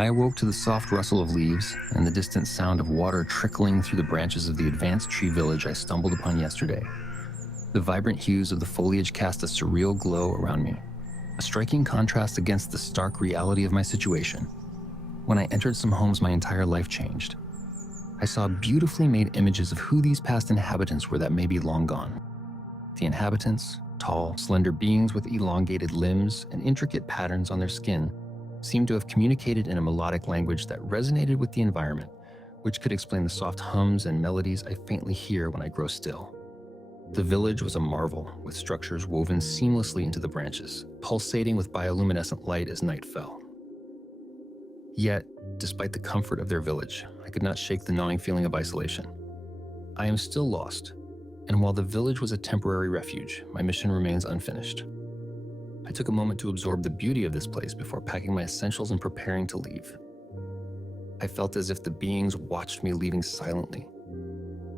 I awoke to the soft rustle of leaves and the distant sound of water trickling through the branches of the advanced tree village I stumbled upon yesterday. The vibrant hues of the foliage cast a surreal glow around me, a striking contrast against the stark reality of my situation. When I entered some homes, my entire life changed. I saw beautifully made images of who these past inhabitants were that may be long gone. The inhabitants, tall, slender beings with elongated limbs and intricate patterns on their skin, seemed to have communicated in a melodic language that resonated with the environment, which could explain the soft hums and melodies I faintly hear when I grow still. The village was a marvel, with structures woven seamlessly into the branches, pulsating with bioluminescent light as night fell. Yet, despite the comfort of their village, I could not shake the gnawing feeling of isolation. I am still lost, and while the village was a temporary refuge, my mission remains unfinished. I took a moment to absorb the beauty of this place before packing my essentials and preparing to leave. I felt as if the beings watched me leaving silently,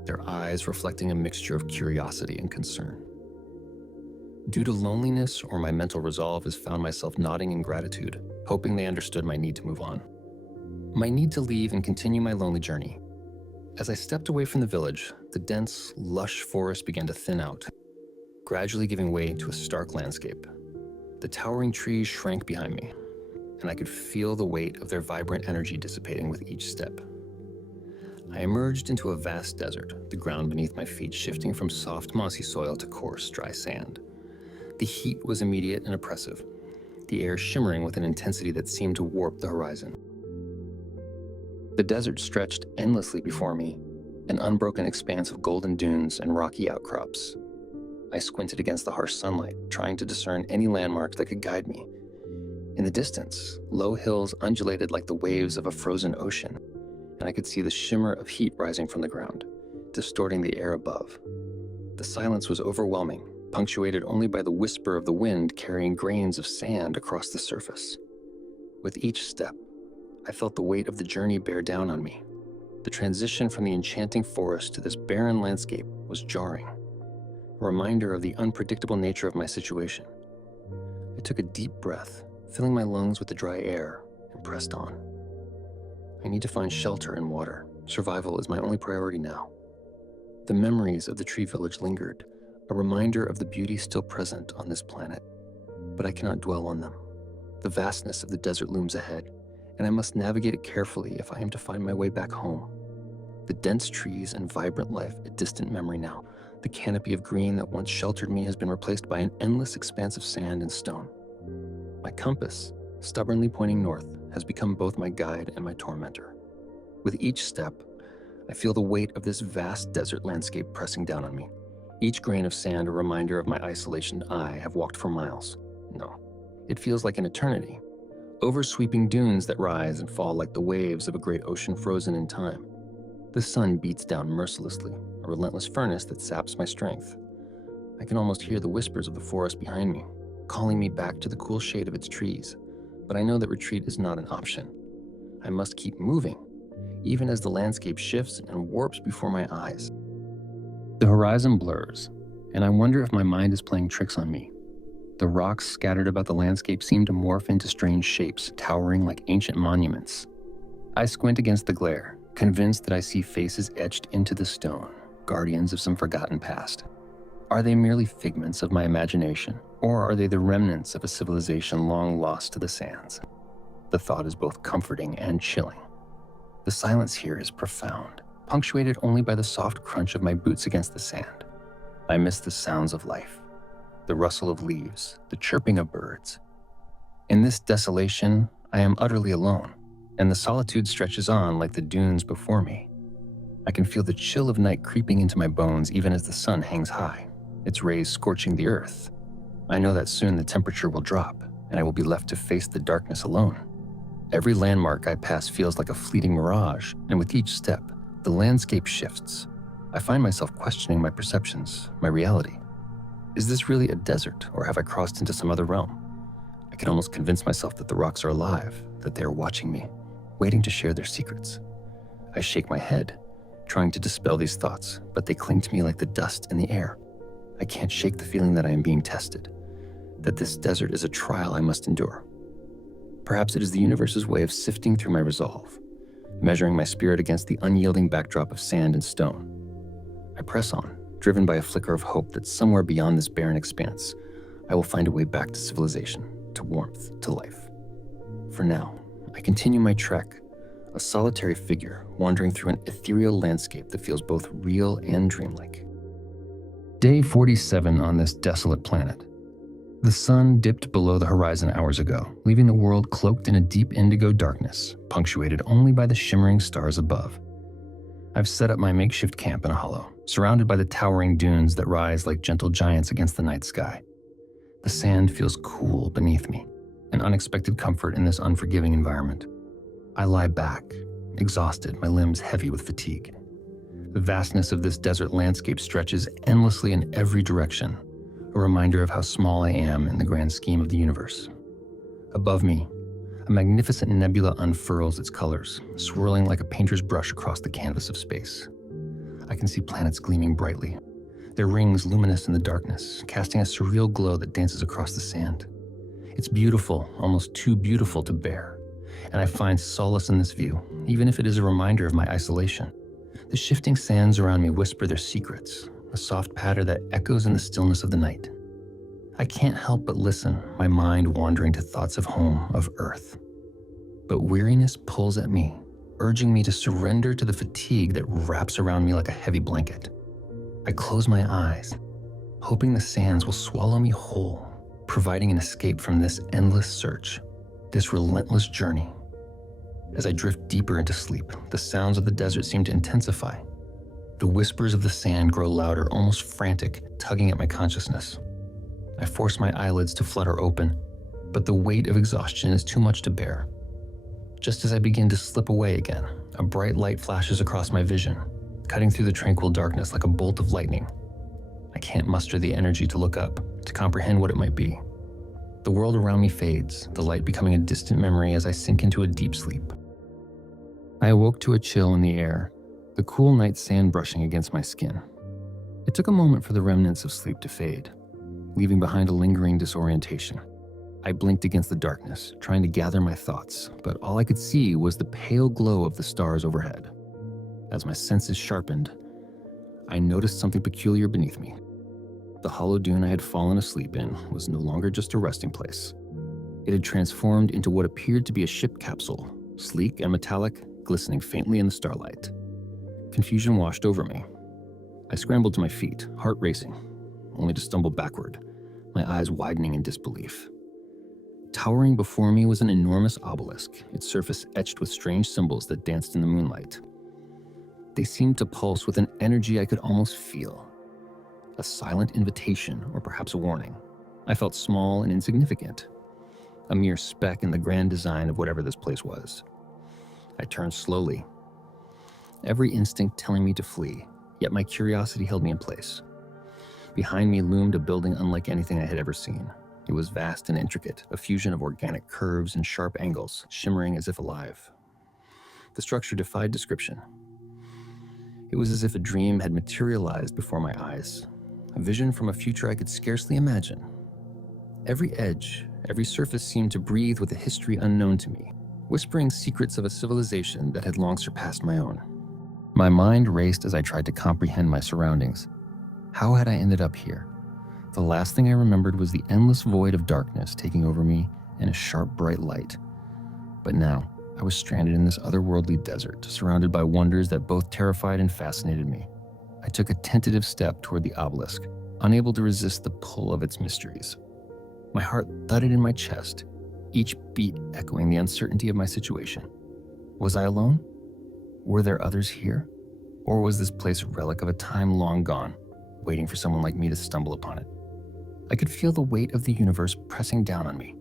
their eyes reflecting a mixture of curiosity and concern. Due to loneliness or my mental resolve, I found myself nodding in gratitude, hoping they understood my need to move on. My need to leave and continue my lonely journey. As I stepped away from the village, the dense, lush forest began to thin out, gradually giving way to a stark landscape. The towering trees shrank behind me, and I could feel the weight of their vibrant energy dissipating with each step. I emerged into a vast desert, the ground beneath my feet shifting from soft, mossy soil to coarse, dry sand. The heat was immediate and oppressive, the air shimmering with an intensity that seemed to warp the horizon. The desert stretched endlessly before me, an unbroken expanse of golden dunes and rocky outcrops. I squinted against the harsh sunlight, trying to discern any landmarks that could guide me. In the distance, low hills undulated like the waves of a frozen ocean, and I could see the shimmer of heat rising from the ground, distorting the air above. The silence was overwhelming, punctuated only by the whisper of the wind carrying grains of sand across the surface. With each step, I felt the weight of the journey bear down on me. The transition from the enchanting forest to this barren landscape was jarring, a reminder of the unpredictable nature of my situation. I took a deep breath, filling my lungs with the dry air, and pressed on. I need to find shelter and water. Survival is my only priority now. The memories of the tree village lingered, a reminder of the beauty still present on this planet. But I cannot dwell on them. The vastness of the desert looms ahead, and I must navigate it carefully if I am to find my way back home. The dense trees and vibrant life a distant memory now. The canopy of green that once sheltered me has been replaced by an endless expanse of sand and stone. My compass, stubbornly pointing north, has become both my guide and my tormentor. With each step, I feel the weight of this vast desert landscape pressing down on me. Each grain of sand a reminder of my isolation. I have walked for miles. No, it feels like an eternity. Oversweeping dunes that rise and fall like the waves of a great ocean frozen in time. The sun beats down mercilessly, a relentless furnace that saps my strength. I can almost hear the whispers of the forest behind me, calling me back to the cool shade of its trees. But I know that retreat is not an option. I must keep moving, even as the landscape shifts and warps before my eyes. The horizon blurs, and I wonder if my mind is playing tricks on me. The rocks scattered about the landscape seem to morph into strange shapes, towering like ancient monuments. I squint against the glare, convinced that I see faces etched into the stone, guardians of some forgotten past. Are they merely figments of my imagination, or are they the remnants of a civilization long lost to the sands? The thought is both comforting and chilling. The silence here is profound, punctuated only by the soft crunch of my boots against the sand. I miss the sounds of life, the rustle of leaves, the chirping of birds. In this desolation, I am utterly alone, and the solitude stretches on like the dunes before me. I can feel the chill of night creeping into my bones even as the sun hangs high, its rays scorching the earth. I know that soon the temperature will drop, and I will be left to face the darkness alone. Every landmark I pass feels like a fleeting mirage, and with each step, the landscape shifts. I find myself questioning my perceptions, my reality. Is this really a desert, or have I crossed into some other realm? I can almost convince myself that the rocks are alive, that they are watching me, waiting to share their secrets. I shake my head, trying to dispel these thoughts, but they cling to me like the dust in the air. I can't shake the feeling that I am being tested, that this desert is a trial I must endure. Perhaps it is the universe's way of sifting through my resolve, measuring my spirit against the unyielding backdrop of sand and stone. I press on, driven by a flicker of hope that somewhere beyond this barren expanse, I will find a way back to civilization, to warmth, to life. For now, I continue my trek, a solitary figure wandering through an ethereal landscape that feels both real and dreamlike. Day 47 on this desolate planet. The sun dipped below the horizon hours ago, leaving the world cloaked in a deep indigo darkness, punctuated only by the shimmering stars above. I've set up my makeshift camp in a hollow, surrounded by the towering dunes that rise like gentle giants against the night sky. The sand feels cool beneath me, an unexpected comfort in this unforgiving environment. I lie back, exhausted, my limbs heavy with fatigue. The vastness of this desert landscape stretches endlessly in every direction, a reminder of how small I am in the grand scheme of the universe. Above me, a magnificent nebula unfurls its colors, swirling like a painter's brush across the canvas of space. I can see planets gleaming brightly, their rings luminous in the darkness, casting a surreal glow that dances across the sand. It's beautiful, almost too beautiful to bear, and I find solace in this view, even if it is a reminder of my isolation. The shifting sands around me whisper their secrets, a soft patter that echoes in the stillness of the night. I can't help but listen, my mind wandering to thoughts of home, of Earth. But weariness pulls at me, urging me to surrender to the fatigue that wraps around me like a heavy blanket. I close my eyes, hoping the sands will swallow me whole, providing an escape from this endless search, this relentless journey. As I drift deeper into sleep, the sounds of the desert seem to intensify. The whispers of the sand grow louder, almost frantic, tugging at my consciousness. I force my eyelids to flutter open, but the weight of exhaustion is too much to bear. Just as I begin to slip away again, a bright light flashes across my vision, cutting through the tranquil darkness like a bolt of lightning. I can't muster the energy to look up, to comprehend what it might be. The world around me fades, the light becoming a distant memory as I sink into a deep sleep. I awoke to a chill in the air, the cool night sand brushing against my skin. It took a moment for the remnants of sleep to fade, leaving behind a lingering disorientation. I blinked against the darkness, trying to gather my thoughts, but all I could see was the pale glow of the stars overhead. As my senses sharpened, I noticed something peculiar beneath me. The hollow dune I had fallen asleep in was no longer just a resting place. It had transformed into what appeared to be a ship capsule, sleek and metallic, glistening faintly in the starlight. Confusion washed over me. I scrambled to my feet, heart racing, only to stumble backward, my eyes widening in disbelief. Towering before me was an enormous obelisk, its surface etched with strange symbols that danced in the moonlight. They seemed to pulse with an energy I could almost feel. A silent invitation, or perhaps a warning. I felt small and insignificant, a mere speck in the grand design of whatever this place was. I turned slowly, every instinct telling me to flee, yet my curiosity held me in place. Behind me loomed a building unlike anything I had ever seen. It was vast and intricate, a fusion of organic curves and sharp angles, shimmering as if alive. The structure defied description. It was as if a dream had materialized before my eyes, a vision from a future I could scarcely imagine. Every edge, every surface seemed to breathe with a history unknown to me, whispering secrets of a civilization that had long surpassed my own. My mind raced as I tried to comprehend my surroundings. How had I ended up here? The last thing I remembered was the endless void of darkness taking over me and a sharp, bright light. But now, I was stranded in this otherworldly desert, surrounded by wonders that both terrified and fascinated me. I took a tentative step toward the obelisk, unable to resist the pull of its mysteries. My heart thudded in my chest, each beat echoing the uncertainty of my situation. Was I alone? Were there others here? Or was this place a relic of a time long gone, waiting for someone like me to stumble upon it? I could feel the weight of the universe pressing down on me,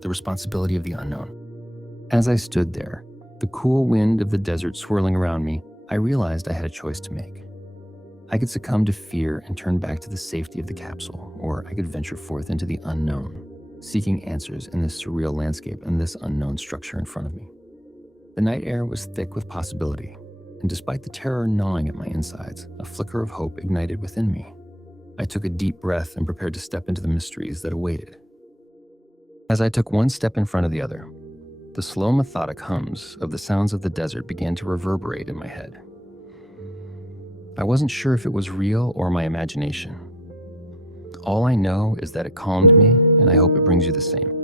the responsibility of the unknown. As I stood there, the cool wind of the desert swirling around me, I realized I had a choice to make. I could succumb to fear and turn back to the safety of the capsule, or I could venture forth into the unknown, seeking answers in this surreal landscape and this unknown structure in front of me. The night air was thick with possibility, and despite the terror gnawing at my insides, a flicker of hope ignited within me. I took a deep breath and prepared to step into the mysteries that awaited. As I took one step in front of the other, The slow, methodic hums of the sounds of the desert began to reverberate in my head. I wasn't sure if it was real or my imagination. All I know is that it calmed me, and I hope it brings you the same.